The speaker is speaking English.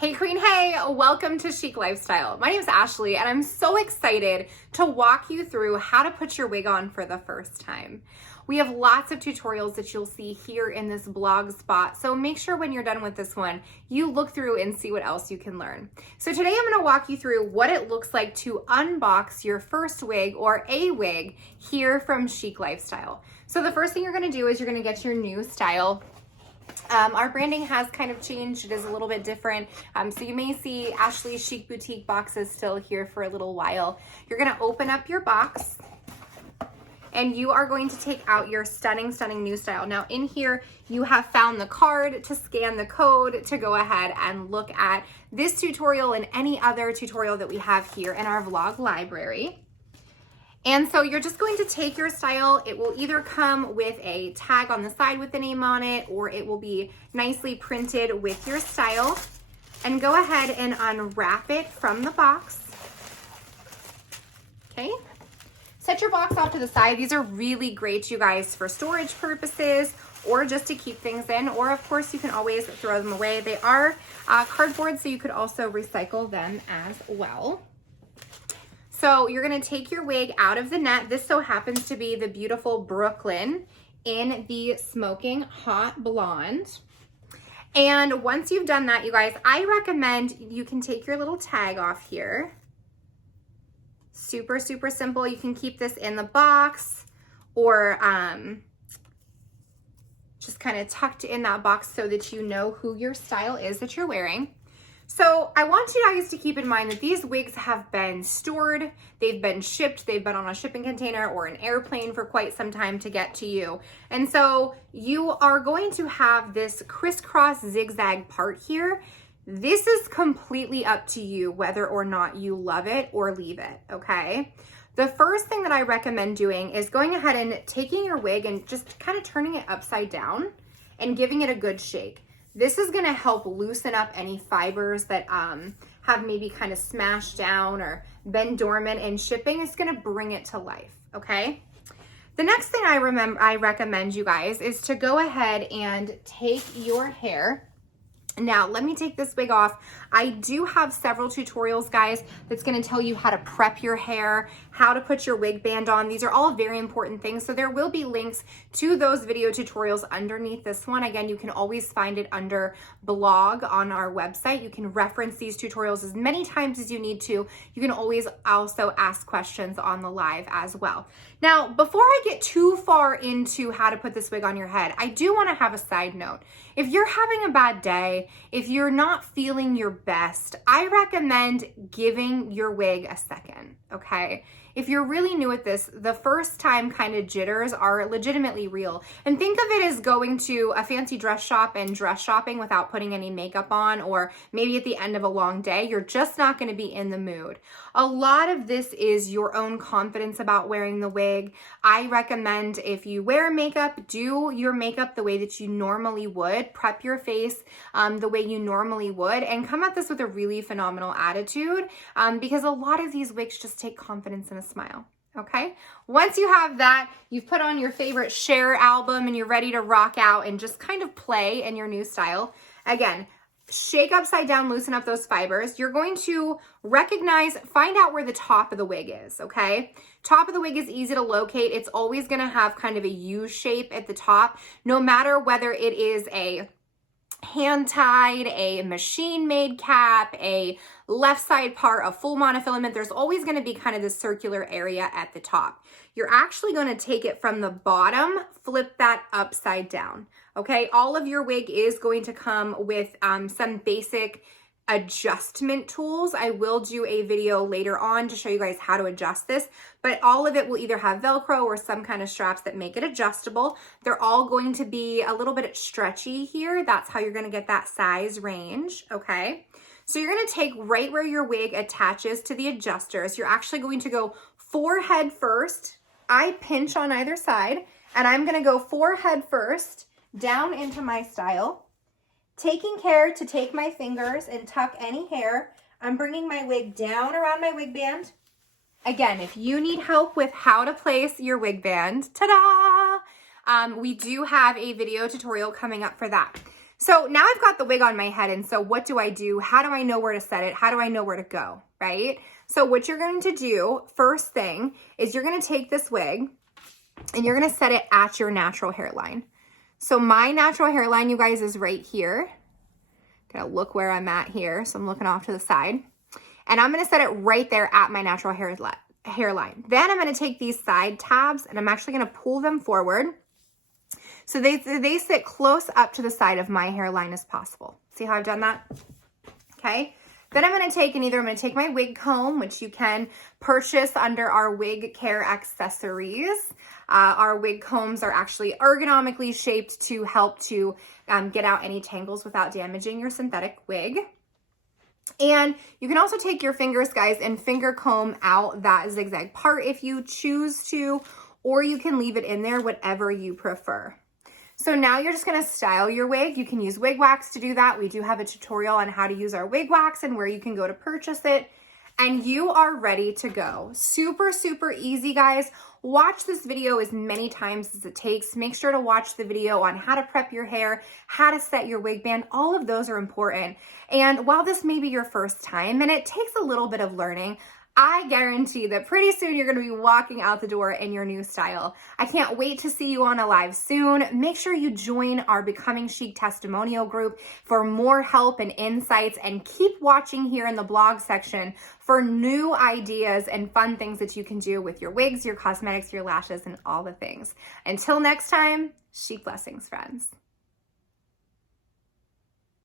Hey Queen, hey, welcome to Chic Lifestyle. My name is Ashley and I'm so excited to walk you through how to put your wig on for the first time. We have lots of tutorials that you'll see here in this blog spot, so make sure when you're done with this one, you look through and see what else you can learn. So today I'm gonna walk you through what it looks like to unbox your first wig or a wig here from Chic Lifestyle. So the first thing you're gonna do is you're gonna get your new style. Our branding has kind of changed. It is a little bit different. So you may see Ashley's Chic Boutique boxes still here for a little while. You're gonna open up your box and you are going to take out your stunning, stunning new style. Now in here, you have found the card to scan the code to go ahead and look at this tutorial and any other tutorial that we have here in our vlog library. And so you're just going to take your style. It will either come with a tag on the side with the name on it, or it will be nicely printed with your style. And go ahead and unwrap it from the box. Okay. Set your box off to the side. These are really great, you guys, for storage purposes or just to keep things in, or of course you can always throw them away. They are cardboard, so you could also recycle them as well. So you're gonna take your wig out of the net. This so happens to be the beautiful Brooklyn in the smoking hot blonde. And once you've done that, you guys, I recommend you can take your little tag off here. Super, super simple. You can keep this in the box or just kind of tucked in that box so that you know who your style is that you're wearing. So I want you guys to keep in mind that these wigs have been stored, they've been shipped, they've been on a shipping container or an airplane for quite some time to get to you. And so you are going to have this crisscross zigzag part here. This is completely up to you whether or not you love it or leave it, okay? The first thing that I recommend doing is going ahead and taking your wig and just kind of turning it upside down and giving it a good shake. This is gonna help loosen up any fibers that have maybe kind of smashed down or been dormant, and shipping is gonna bring it to life, okay? The next thing I recommend you guys is to go ahead and take your hair. Now, let me take this wig off. I do have several tutorials, guys, that's gonna tell you how to prep your hair, how to put your wig band on. These are all very important things. So there will be links to those video tutorials underneath this one. Again, you can always find it under blog on our website. You can reference these tutorials as many times as you need to. You can always also ask questions on the live as well. Now, before I get too far into how to put this wig on your head, I do wanna have a side note. If you're having a bad day, if you're not feeling your best, I recommend giving your wig a second, okay? If you're really new at this, the first time kind of jitters are legitimately real. And think of it as going to a fancy dress shop and dress shopping without putting any makeup on, or maybe at the end of a long day, you're just not gonna be in the mood. A lot of this is your own confidence about wearing the wig. I recommend if you wear makeup, do your makeup the way that you normally would, prep your face the way you normally would, and come at this with a really phenomenal attitude because a lot of these wigs just take confidence and a smile, okay? Once you have that, you've put on your favorite Cher album and you're ready to rock out and just kind of play in your new style. Again, shake upside down, loosen up those fibers. You're going to find out where the top of the wig is, okay? Top of the wig is easy to locate. It's always gonna have kind of a U shape at the top, no matter whether it is a hand-tied, a machine-made cap, a left side part, a full monofilament. There's always going to be kind of this circular area at the top. You're actually going to take it from the bottom, flip that upside down, okay? All of your wig is going to come with some basic adjustment tools. I will do a video later on to show you guys how to adjust this, but all of it will either have Velcro or some kind of straps that make it adjustable. They're all going to be a little bit stretchy here. That's how you're gonna get that size range, okay? So you're gonna take right where your wig attaches to the adjusters. You're actually going to go forehead first. I pinch on either side, and I'm gonna go forehead first down into my style. Taking care to take my fingers and tuck any hair. I'm bringing my wig down around my wig band. Again, if you need help with how to place your wig band, ta-da! We do have a video tutorial coming up for that. So now I've got the wig on my head, and so what do I do? How do I know where to set it? How do I know where to go, right? So what you're going to do, first thing, is you're going to take this wig and you're going to set it at your natural hairline. So my natural hairline, you guys, is right here. Gonna look where I'm at here. So I'm looking off to the side. And I'm going to set it right there at my natural hairline. Then I'm going to take these side tabs and I'm actually going to pull them forward. So they sit close up to the side of my hairline as possible. See how I've done that? Okay. Then I'm going to take I'm going to take my wig comb, which you can purchase under our wig care accessories. Our wig combs are actually ergonomically shaped to help to get out any tangles without damaging your synthetic wig. And you can also take your fingers, guys, and finger comb out that zigzag part if you choose to, or you can leave it in there, whatever you prefer. So now you're just going to style your wig. You can use wig wax to do that. We do have a tutorial on how to use our wig wax and where you can go to purchase it. And you are ready to go. Super, super easy, guys. Watch this video as many times as it takes. Make sure to watch the video on how to prep your hair, how to set your wig band. All of those are important. And while this may be your first time and it takes a little bit of learning, I guarantee that pretty soon you're going to be walking out the door in your new style. I can't wait to see you on a live soon. Make sure you join our Becoming Chic testimonial group for more help and insights, and keep watching here in the blog section for new ideas and fun things that you can do with your wigs, your cosmetics, your lashes, and all the things. Until next time, chic blessings, friends.